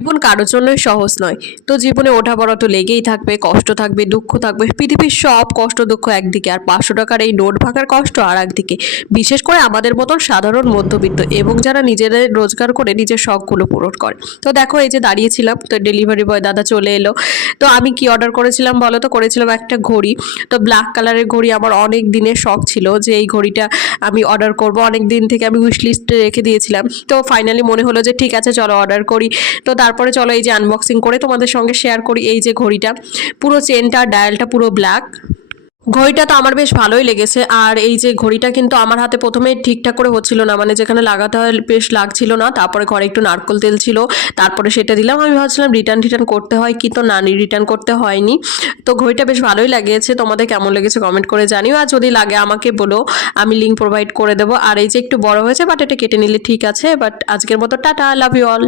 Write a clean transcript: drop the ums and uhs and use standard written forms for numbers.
জীবন কারোর জন্যই সহজ নয়। তো জীবনে ওঠাপড়া তো লেগেই থাকবে, কষ্ট থাকবে, দুঃখ থাকবে। পৃথিবীর সব কষ্ট দুঃখ একদিকে, আর ৫০০ টাকার এই নোট ভাঙার কষ্ট আর একদিকে। বিশেষ করে আমাদের মতন সাধারণ মধ্যবিত্ত এবং যারা নিজেদের রোজগার করে নিজের শখগুলো পূরণ করে। তো দেখো এই যে দাঁড়িয়েছিলাম, তো ডেলিভারি বয় দাদা চলে এলো। তো আমি কি অর্ডার করেছিলাম বলো তো? করেছিলাম একটা ঘড়ি। তো ব্ল্যাক কালারের ঘড়ি আমার অনেক দিনের শখ ছিল যে এই ঘড়িটা আমি অর্ডার করব। অনেক দিন থেকে আমি উইশ লিস্টে রেখে দিয়েছিলাম। তো ফাইনালি মনে হলো যে ঠিক আছে চলো অর্ডার করি। তো তারপরে চলো এই যে আনবক্সিং করে তোমাদের সঙ্গে শেয়ার করি। এই যে ঘড়িটা, পুরো চেনটা ডায়ালটা পুরো ব্ল্যাক। ঘড়িটা তো আমার বেশ ভালোই লেগেছে। আর এই যে ঘড়িটা কিন্তু আমার হাতে প্রথমে ঠিকঠাক করে হচ্ছিল না, মানে যেখানে লাগাতে হয় বেশ লাগছিল না। তারপরে ঘরে একটু নারকোল তেল ছিল, তারপরে সেটা দিলাম। আমি ভাবছিলাম রিটার্ন করতে হয় কি, তো না, রিটার্ন করতে হয়নি। তো ঘড়িটা বেশ ভালোই লাগিয়েছে। তোমাদের কেমন লেগেছে কমেন্ট করে জানিও, আর যদি লাগে আমাকে বলো, আমি লিঙ্ক প্রোভাইড করে দেবো। আর এই যে একটু বড় হয়েছে, বাট এটা কেটে নিলে ঠিক আছে। বাট আজকের মতো টাটা, লাভ ইউ অল।